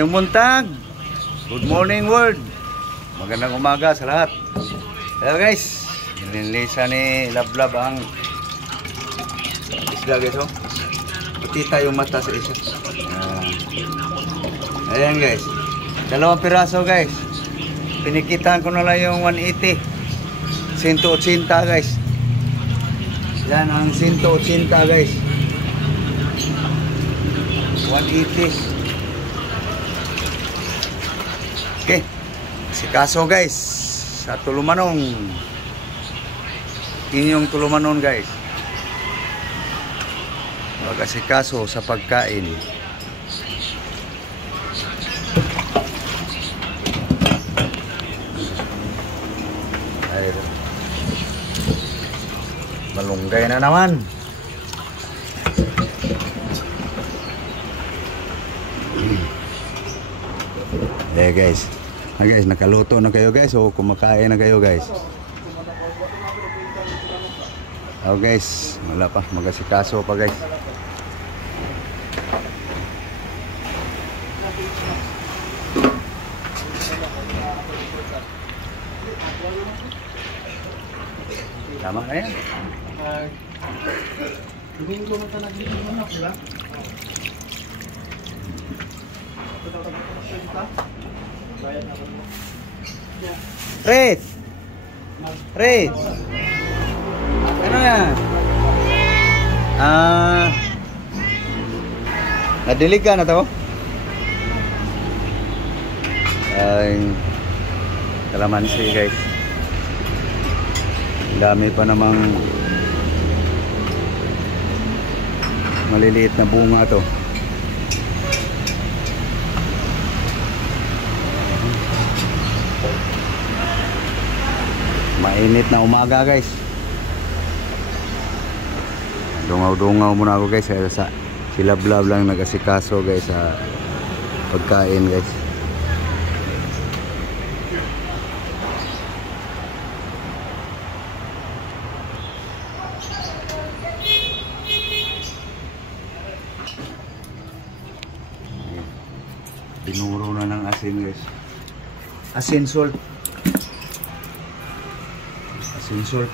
Yung buntag, good morning world. Magandang umaga sa lahat. Hello guys, nilinlisa ni Lablab ang isda guys, oh. Puti tayong mata sa isa. Ayan guys, dalawang piraso guys. Pinikitan ko na lang yung 180, 180 guys. Yan ang 180 guys, 180. Okay, si kaso guys sa Tulumanong, inyong Tulumanon guys, mag-asikaso sa pagkain. Ay, malunggay na naman. Eh guys, guys, nakaluto na kayo guys, o kumakain na kayo guys. Oh guys, wala pa, mag-asikaso pa guys. Tama na yan. Red! Red! Ano yan? Nadilig ka na to? Ay, kalamansi guys. Dami pa namang maliliit na bunga to. Mainit na umaga guys. Dungaw-dungaw muna ako guys. Si Lablab lang nag-asikaso guys sa pagkain guys. Dinuro na ng asin guys. Asin salt. Asin salt.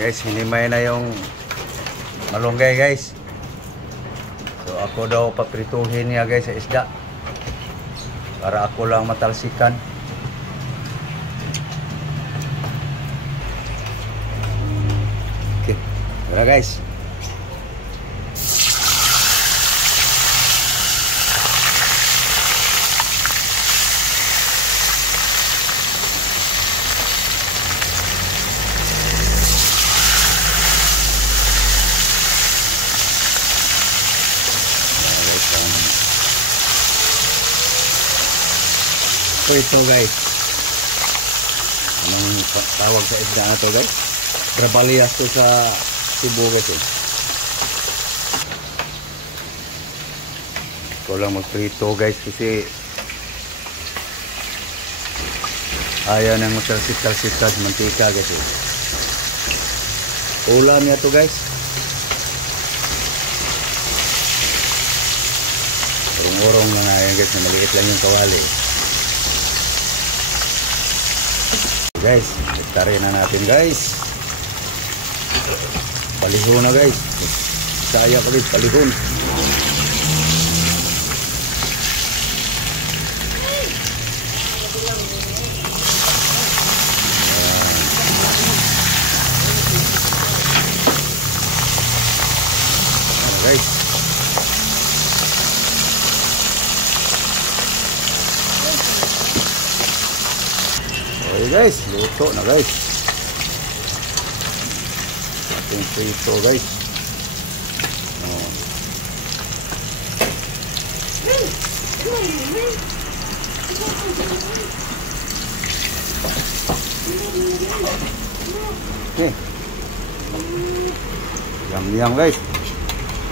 Guys, hinimay na yung malunggay guys. So ako daw paprituhin niya guys sa isda para ako lang matalsikan. Okay, tara guys. So ito guys, anong tawag sa isda na to guys? Trabalias to sa Cebu guys eh. Ito lang magprito guys kasi ayaw nang matalsik-talsik sa mantika guys eh. Ulam niya to guys. Urong-urong na nga yan guys, na maliit lang yung kawali. Guys, tari na natin guys. Palihon na guys. Saya pa guys, palihon. Guys. Okay guys, luto na guys. Ating prito guys. Okay. Yum guys.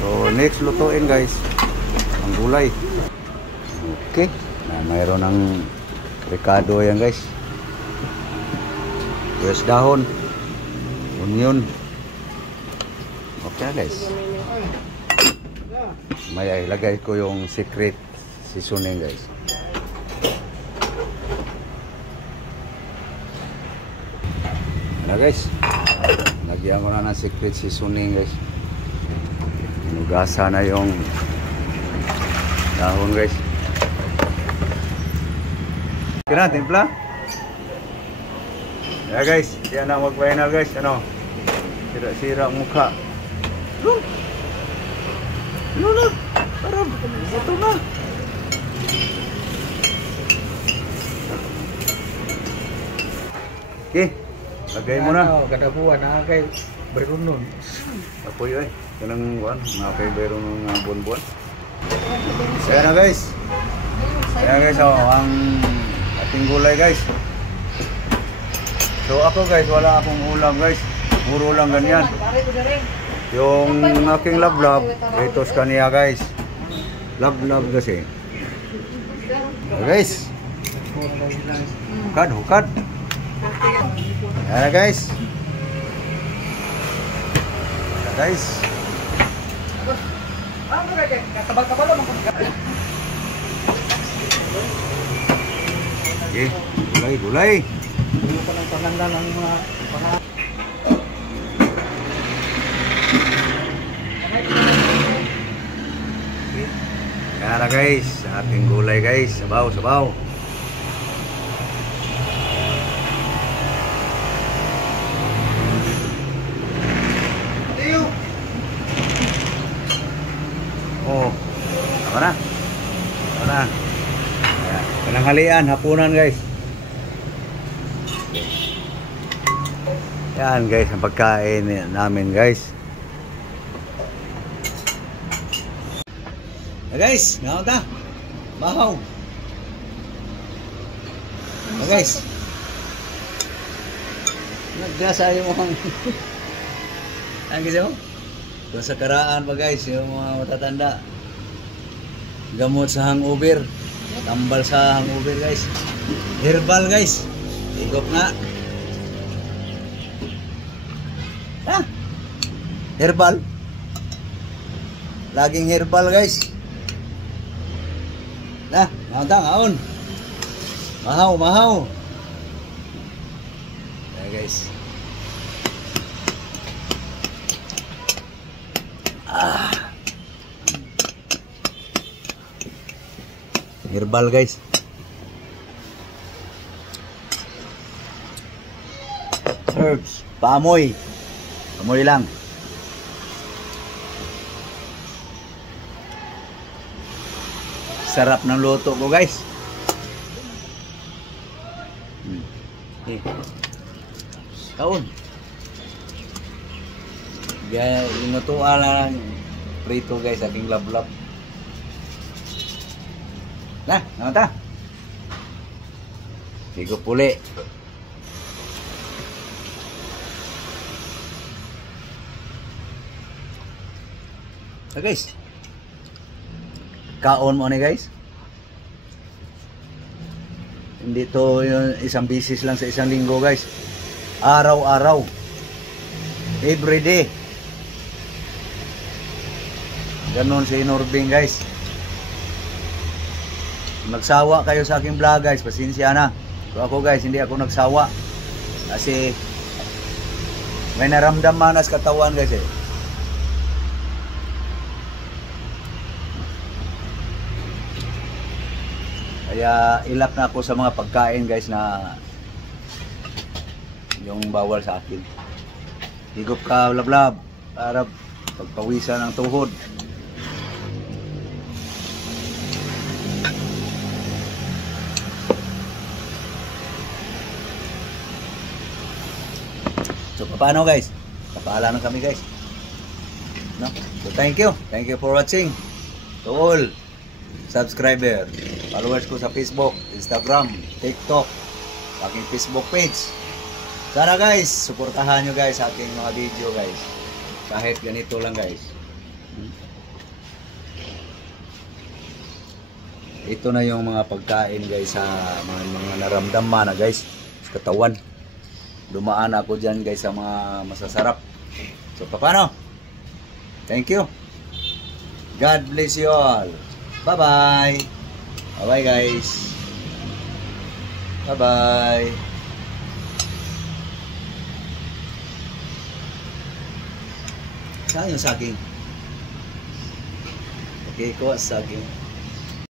So next lutuin guys, ang gulay. Okay, mayroon ng ricado yan guys. Yes, dahon, onion, Kaya guys, may ilagay ko yung secret seasoning guys. Ano guys, lagyan ko na ng secret seasoning guys. Inugasa na yung dahon guys. Kira, timpla. Ya guys, yan na mag-final guys. Ano? Sira-sira mukha. Ano na? Parang ito na. Okay, lagay mo na. Kada buwan na kay bayron nun. Apoy ay, kanang buwan, nakay bayron ng buwan-buwan. Ayan na guys. Ayan guys, oh, ang ating gulay guys. So ako guys, wala akong ulam guys. Puro lang ganyan. Yung aking lablab, ito sa kanya guys. Lablab kasi. So, guys. Hukad, hukad. Ayan na guys. Ayan guys. Okay, gulay, gulay. Ano pa ng panganda ng mga Yan na guys, ating gulay guys. Sabaw, sabaw. Oh, apa na? Apa na? Pananghalian, hapunan guys. Yan guys, ang pagkain namin guys. Guys, naunta. Bahaw. Guys. Nagdasa yung mga ang kasi mo? Doon sa karaan pa guys, yung mga matatanda. Gamot sa hangover. Tambal sa hangover guys. Herbal guys. Igop na. Ha? Herbal. Laging herbal guys. Nah, naunta, ngaon. Mahaw, mahaw. Ayan guys. Herbal guys. Herbs, paamoy. Amoy lang. Sarap ng luto ko guys. Kaon. Gaya inutuan lang prito guys aking lablab. Nah, nata. Higo puli. Guys. Kaon mo ni guys. Hindi to yung isang bisis lang sa isang linggo guys. Araw-araw. Every day. Ganon si Norbing guys. Nagsawa kayo sa aking vlog guys, pasensya na. So ako guys, hindi ako nagsawa. Kasi may naramdaman na sa katawan guys eh. Kaya ilap na ako sa mga pagkain guys na yung bawal sa akin. Higop ka lablab para pagpawisan ng tuhod. So paano guys? Kapaalam na kami guys. No? So thank you. Thank you for watching. To all subscriber, followers ko sa Facebook, Instagram, TikTok, aking Facebook page. Sana guys, suportahan nyo guys sa aking mga video guys. Kahit ganito lang guys. Ito na yung mga pagkain guys sa mga naramdaman na guys sa katawan. Dumaan ako dyan guys sa mga masasarap. So paano? Thank you. God bless you all. Bye-bye. Bye-bye guys. Bye-bye. Saan yung saging? Okay, kuha saging.